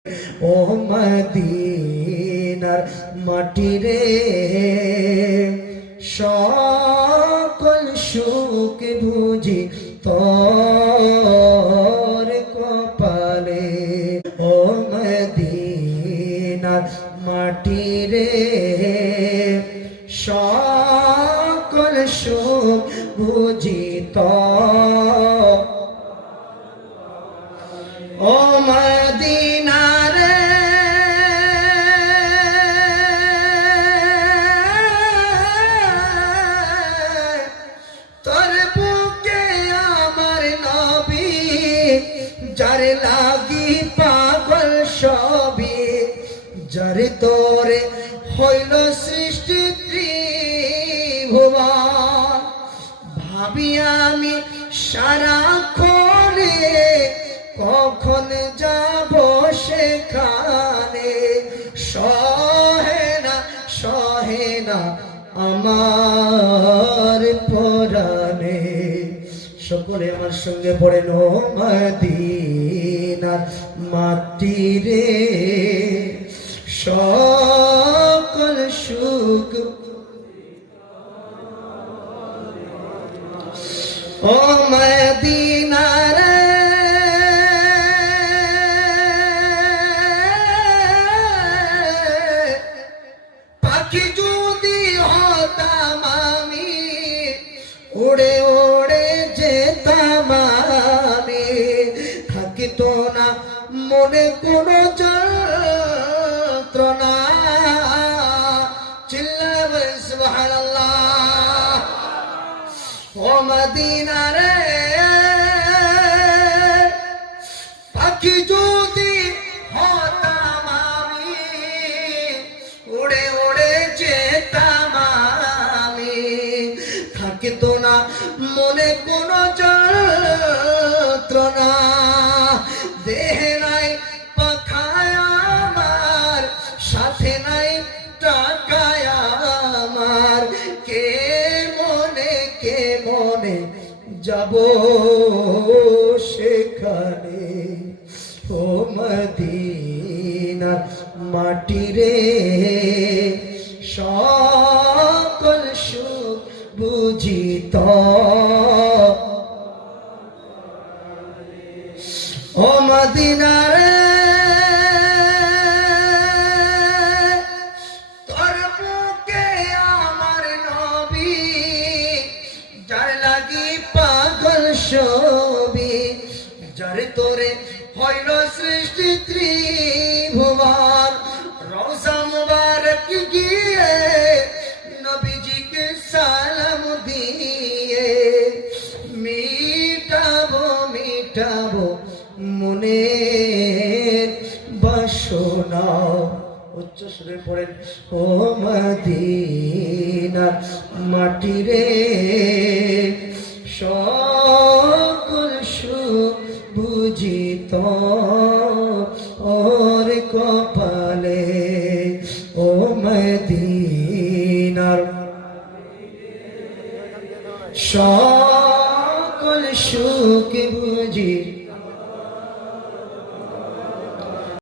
ও মদিনার মাটি রে সকল সুখ বুঝি তোর কপালে। ও মদিনার মাটি রে সকল সুখ বুঝি তোর। ও মদিনা রে তোর বুকে আমার নবী যার লাগি পাগল সবই, যার তোরে হইল সৃষ্টি ত্রিভুবন। ভাবি আমি সারাক্ষণে কখন যাব সেখানে, সহে না আমার পরাণে। সকলে আমার সঙ্গে পড়েন ও মদিনার মাটি রে সকল সুখ। ও মদিনা রে পাখি যদি হতাম আমি, উড়ে উড়ে যেতাম আমি, থাকিত না মনে কোনো যন্ত্রণা। চিল্লাবে সুবহানাল্লাহ। ও মদিনা রে পাখি যদি হতাম আমি, উড়ে উড়ে যেতাম আমি, থাকিত না মনে কোনো যন্ত্রণা। দেহে নাই পাখায় আমার, সাথে নাই টাকায় আমার, কে মনে যাব সেখানে। ও মদিনার মাটি রে সকল সুখ বুঝি তোর। ও মদিনা রে তোর বুকে আমার নবী যার লাগি পাগল সবই, যার তোরে হইল সৃষ্টি ত্রিভুবন। রওজা মুবারক গিয়ে নবীজিকে সালাম দিয়ে মিটাবো মনের বাসনা। উচ্চ সুরে পড়েন ও মদিনার মাটি রে সকল সুখ বুঝি তোর কপালে। ও মদিনার সকল সুখ বুঝি